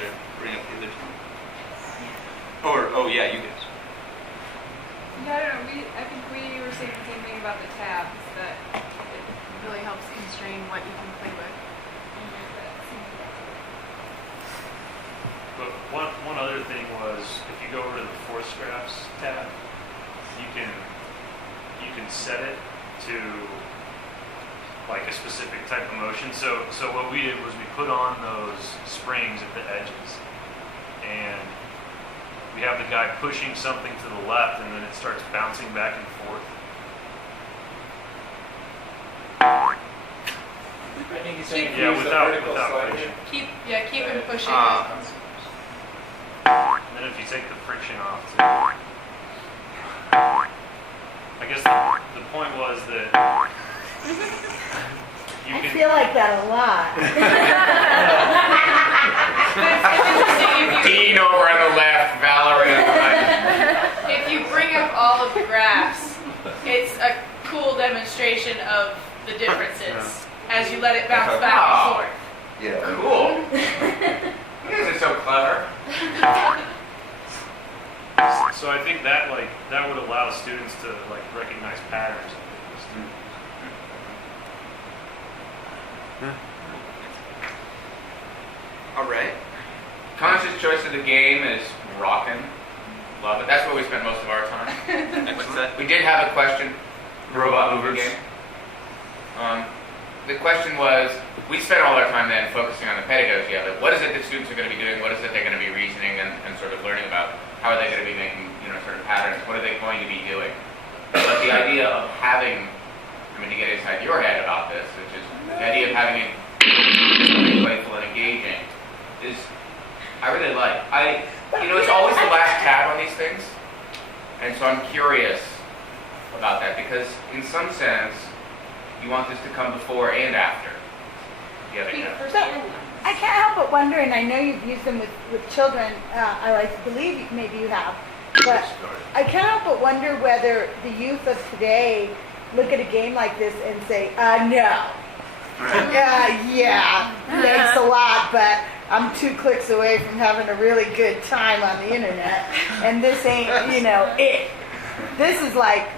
sure. Bring up the other two. Or, oh yeah, you guys. Yeah, I don't know. I think we were saying the same thing about the tabs, that it really helps constrain what you can play with. But one other thing was, if you go over to the force graphs tab, you can set it to like a specific type of motion. So what we did was we put on those springs at the edges, and we have the guy pushing something to the left, and then it starts bouncing back and forth. I think he's saying Yeah, use the without vertical slider. friction. Keep him pushing. And then if you take the friction off too. I guess the point was that you I can feel like that a lot. Dean over on the left, Valerie on the right. If you bring up all of the graphs, it's a cool demonstration of the differences as you let it bounce back and forth. Yeah. Cool. You guys are so clever. So I think that would allow students to recognize patterns. All right. Conscious choice of the game is rockin'. Love it. That's where we spend most of our time. What's that? We did have a question. Robot movie game. The question was, we spent all our time then focusing on the pedagogy of it. What is it that students are going to be doing? What is it they're going to be reasoning and sort of learning about? How are they going to be making, sort of patterns? What are they going to be doing? But the idea of having, to get inside your head about this, which is the idea of having it playful and engaging, is, I really like. It's always the last tab on these things, and so I'm curious about that, because in some sense, you want this to come before and after the other tab. So, I can't help but wonder, and I know you've used them with children, I like to believe maybe you have, but I can't help but wonder whether the youth of today look at a game like this and say, no. Yeah, thanks a lot, but I'm 2 clicks away from having a really good time on the internet, and this ain't, it. This is like,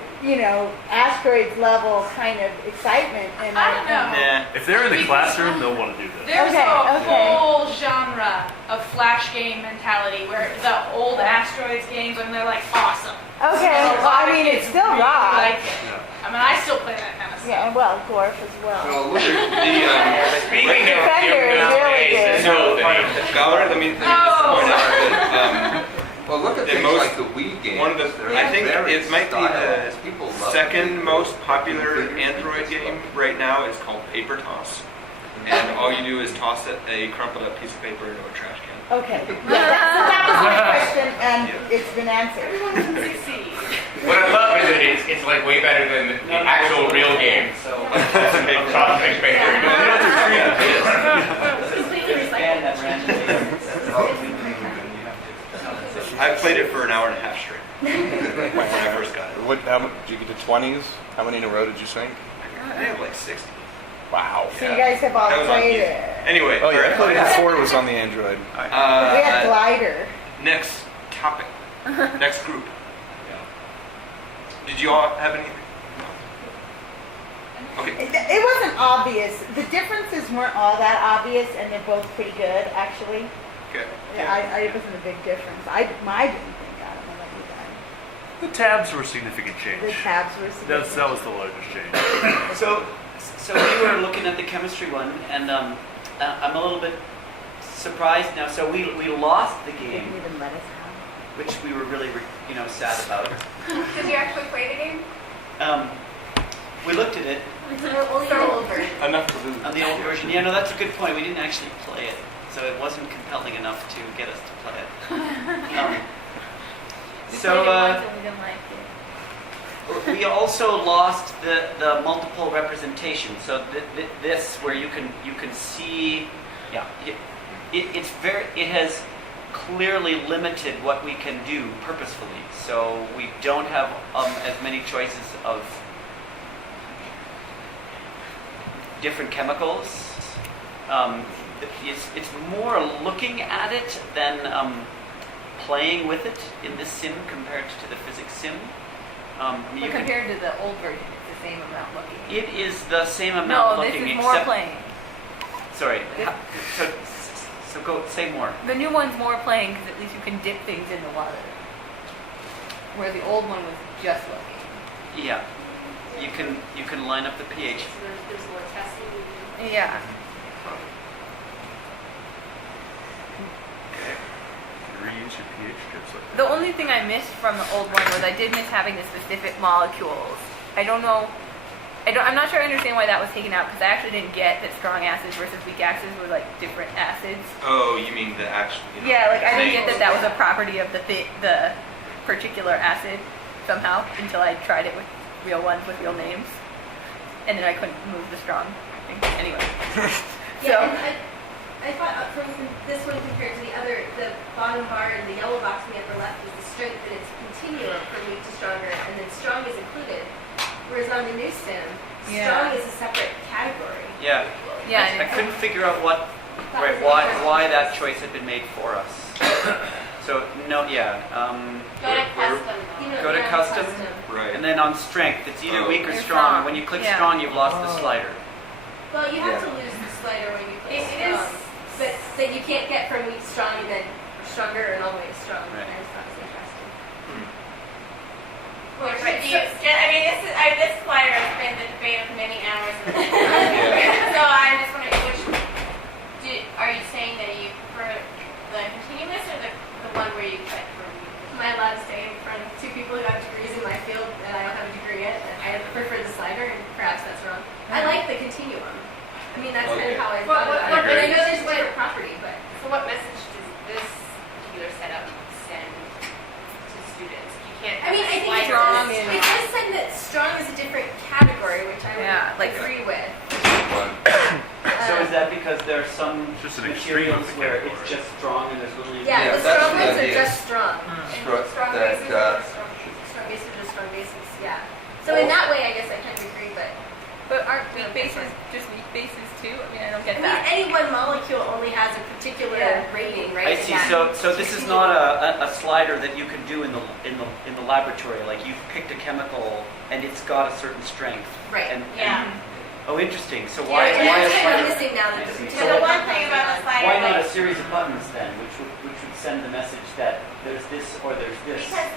asteroids level kind of excitement. And I don't know. Yeah. If they're in the classroom, they'll want to do this. There's a whole genre of flash game mentality where the old asteroids games, and they're like awesome. Okay, well, it's still really rock. like it. I still play that kind of stuff. Yeah, well, Gorf as well. Well, look at the, Speaking of Defender is really good. Valerie, let me just point out that well, look at The things most- like the Wii games. one of the, I think Very it might be the stylized. People love second it. most popular Android game right now is called Paper Toss. And all you do is toss a crumpled up piece of paper into a trash can. Okay, that was my question, and it's been answered. Everyone can succeed. What I love is that it's like way better than the actual real game. So, tossing paper. I played it for an hour and a half straight when I first got it. Did you get to 20s? How many in a row did you sink? I think like 60. Wow. So you guys have all That was on played easy. it. Anyway, Oh, yeah, I all played it right. before it was on the Android. We had Glider. Next topic. Next group. Did you all have anything? No. Okay. It wasn't obvious. The differences weren't all that obvious, and they're both pretty good, actually. Good. It wasn't a big difference. I didn't think, I don't know about you guys. The tabs were a significant change. The tabs were significant. That was the largest change. So we were looking at the chemistry one, and I'm a little bit surprised now. So we lost the They game, didn't even let us have. which we were really sad about. Did you actually play the game? We looked at it Only the old version. Enough to lose. on the old version. Yeah, no, that's a good point. We didn't actually play it, so it wasn't compelling enough to get us to play it. We also lost the multiple representation. So this, where you can see, it has clearly limited what we can do purposefully. So we don't have as many choices of different chemicals. it's more looking at it than playing with it in this sim compared to the physics sim. But compared to the old version, it's the same amount looking. It is the same amount No, looking, this is more except. playing. Sorry. This- So go say more. The new one's more playing because at least you can dip things in the water. Where the old one was just looking. Yeah. You can line up the pH. There's more testing. Yeah. Reuse your pH strips like The only thing I missed from the old one was I did miss having the specific molecules. I don't know. I'm not sure I understand why that was taken out because I actually didn't get that strong acids versus weak acids were like different acids. Oh, you mean the actual? Yeah, like I didn't thing. get that was a property of the particular acid somehow until I tried it with real ones with real names, and then I couldn't move the strong thing. Anyway, Yeah, and I thought from this one compared to the other, the bottom bar in the yellow box on the upper left is the strength, and it's continuum from weak to stronger, and then strong is included. Whereas on the new sim, strong is a separate category. Yeah. yeah. I couldn't figure out why that choice had been made for us. So no, yeah. Go to custom. Go to custom. Right. And then on strength, it's either Oh. weak or Or strong. strong, And when you click yeah. strong, you've lost the slider. Well, you have to lose the slider when you click It is. strong. But that you can't get from weak to strong and then stronger and all the way to strong. Right. That is not so interesting. But this slider has been the debate of many hours. So I'm just wondering, are you saying that you prefer the continuous or the one where you cut from? Am I allowed to stay in front of two people who have degrees in my field and I don't have a degree yet? I prefer the slider, and perhaps that's wrong. I like the continuum. I mean, that's kind of how I thought about it. But I know there's a different property, but So what message does this particular setup send to students? You can't. I mean, I think slider strong this. it does say that strong is a different category, which I would Yeah, like- agree with. So is that because there are some Just an extreme materials of the where category. it's just strong and there's little? Yeah, the that's strong the ones are idea. just strong. Strong that, bases or strong? Strong bases are just strong bases, yeah. So in that way, I guess I kind of agree, but But aren't weak bases just weak bases too? I mean, I don't get I mean, that. any one molecule only has a particular rating, right? I And see. that- So this is not a slider that you can do in the laboratory. Like you've picked a chemical and it's got a certain strength. Right. And, Yeah. oh, interesting. So Yeah, why and a that's kind of slider? missing now that I see. the So the one thing about the slider, Why not like, a series of buttons then, which would send the message that there's this or there's this? because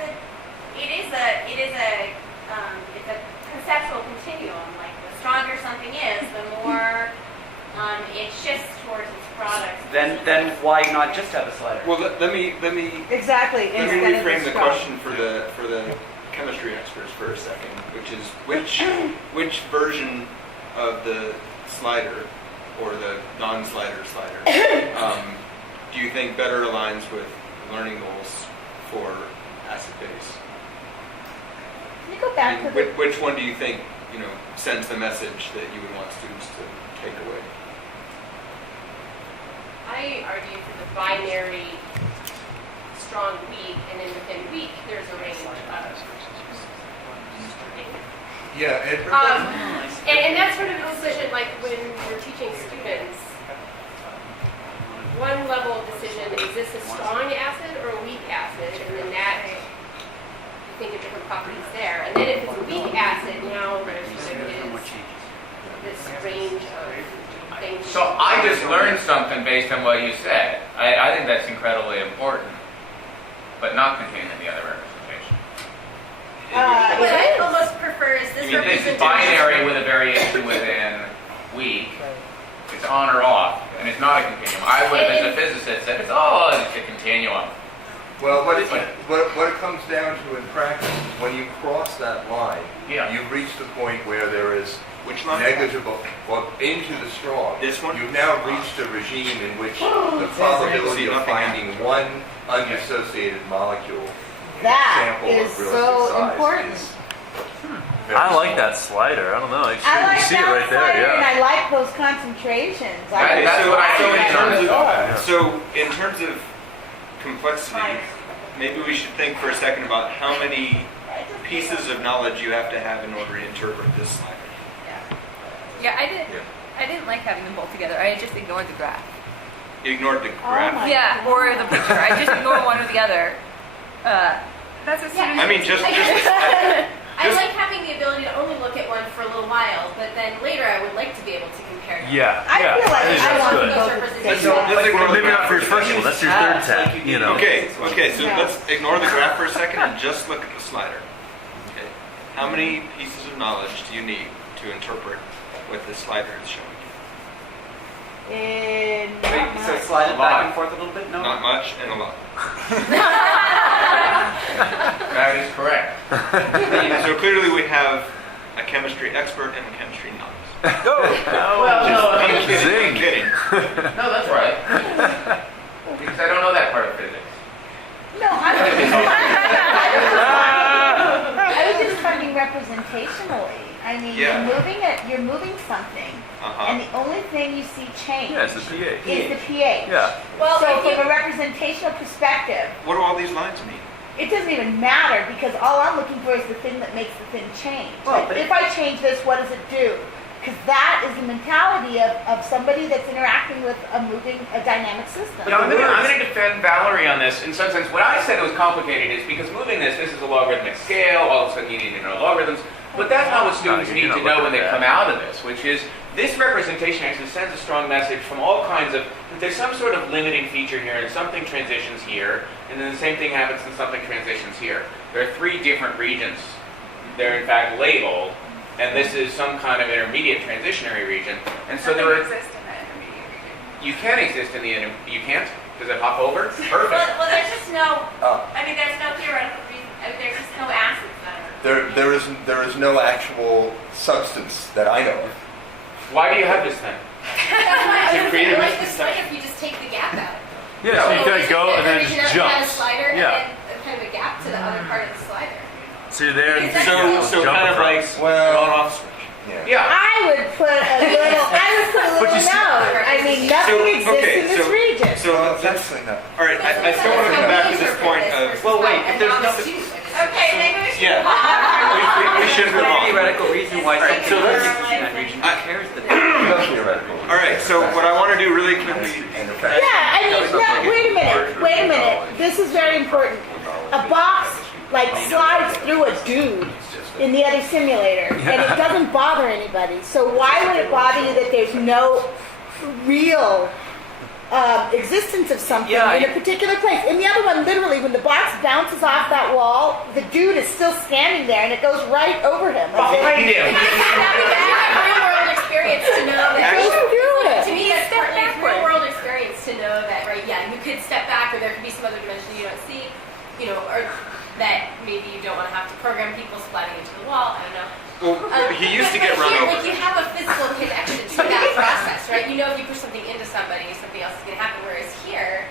it's a conceptual continuum. Like the stronger something is, the more it shifts towards its products. Then why not just have a slider? Well, let me Exactly. Let me instead of reframe the strong. question for the chemistry experts for a second, which is which version of the slider or the non-slider do you think better aligns with learning goals for acid base? Can you go back to the Which one do you think sends the message that you would want students to take away? I argue for the binary strong, weak, and then within weak, there's a range of. Yeah, And that's sort of a decision, like when we're teaching students, one level of decision, is this a strong acid or a weak acid? And then that, you think of different properties there. And then if it's a weak acid, now there's this range of things. So I just learned something based on what you said. I think that's incredibly important, but not contained in the other representation. What I almost prefer is this I mean, this is representation. binary with a variation within weak. It's on or off, and it's not a continuum. I would have, as a physicist, said it's a continuum. well, what it comes down to in practice, when you cross that line, Yeah. you've reached the point where there is Which line? negligible, into the strong. This one? You've now reached a regime in which the probability See, of nothing finding one undissociated molecule that sample is of realistic so size important. is I like that slider. I don't know. You I like see it that right there. slider, and Yeah. I like those concentrations. That- that's what I So think in terms of Yeah. so in terms of complexity, maybe we should think for a second about how many pieces of knowledge you have to have in order to interpret this slider. Yeah, I didn't like having them both together. I just ignored the graph. You ignored the graph. my Yeah, or the picture. I just ignore one or the other. That's what Yeah, students. I mean, just I like having the ability to only look at one for a little while, but then later I would like to be able to compare them. Yeah. I yeah. feel like think I that's want good. to Those go are with the presentations. same. let's ignore the Maybe not graph for your a first second. one. That's your third Like tab. you You did. know. Okay, so Yeah. let's ignore the graph for a second and just look at the slider. Okay, how many pieces of knowledge do you need to interpret what this slider is showing you? So slide it back and forth a little bit? No? Not much and a lot. That is correct. So clearly we have a chemistry expert and a chemistry novice. Well, no, I mean, I'm kidding, I'm kidding. no, that's right. Because I don't know that part of physics. No, I was just talking representationally. I mean, Yeah. you're moving something, Uh-huh. and the only thing you see change Yeah, it's the pH. is the pH. Yeah. Well, So if you- from a representational perspective, What do all these lines mean? it doesn't even matter because all I'm looking for is the thing that makes the thing change. Well, Like, but- if I change this, what does it do? Because that is the mentality of somebody that's interacting with a dynamic system. No, I'm going to defend Valerie on this in some sense. What I said was complicated is because moving this is a logarithmic scale. All of a sudden you need to know logarithms. But that's not what students you're need not to know looking when they at come that. out of this, which is this representation actually sends a strong message from all kinds of, that there's some sort of limiting feature here and something transitions here, and then the same thing happens and something transitions here. There are three different regions. They're in fact labeled, and this is some kind of intermediate transitionary region. And so there are, exist in that intermediate region. you can exist in the, you can't? Does it hop over? Perfect. Oh. There's just no, there's no theoretical reason, there's just no acids that are. There is no actual substance that I know of. Why do you have this then? I create a like the slider if you just take the gap out. Yeah, so you So kind it's of go just and then that just region that has a jumps. slider Yeah. and then kind of a gap to the other part of the slider. So you're there and So jump kind of like across. Well- on-off switch. Yeah. I would put a But you little see- note. I mean, nothing So, exists okay, in this so- region. So That's actually not. all right, I still want to come back to this point of, Well, wait, if there's no- Okay, maybe we should. yeah, we should move on. Theoretical reason why All right, something so let's- exists in that region. I- Who cares that No theoretical. All right, so what I want to do really quickly, And in fact, Yeah, I mean, no, wait a minute. This is very important. A box like slides through a dude in the other simulator, and it doesn't bother anybody. So why would it bother you that there's no real existence of something Yeah, in a particular place? In the other one, literally, when the box bounces off that wall, the dude is still standing there, and it goes right over him. Behind him. You have real world experience to know that. Go through it. To me, that's partly real world experience to know that, right? Yeah, you could step back, or there could be some other dimension you don't see, or that maybe you don't want to have to program people sliding into the wall. I don't know. well, he used to get But run here, over. like, you have a physical connection to that process, right? You know, if you push something into somebody, something else is going to happen. Whereas here,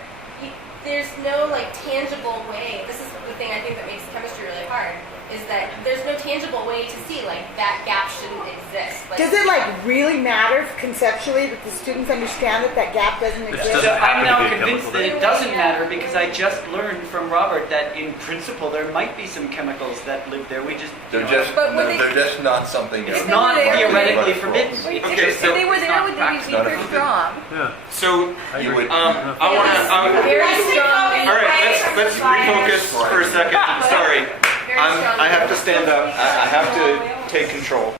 there's no tangible way. This is the thing I think that makes chemistry really hard. Is that there's no tangible way to see that gap shouldn't exist. Does it really matter conceptually that the students understand that gap doesn't exist? doesn't So I'm happen to now be a convinced chemical. that it doesn't matter because I just learned from Robert that in principle there might be some chemicals that live there. We just they're just But would they- they're just not something. it's that- not They were there. theoretically forbidden. Wait, It's Okay, if so- they were there, would they be It's weak not or a- strong? Yeah. So, You would. I want to, Very strong. all right, let's refocus for a second. Sorry, Very strong. I have to stand up. I have to take control.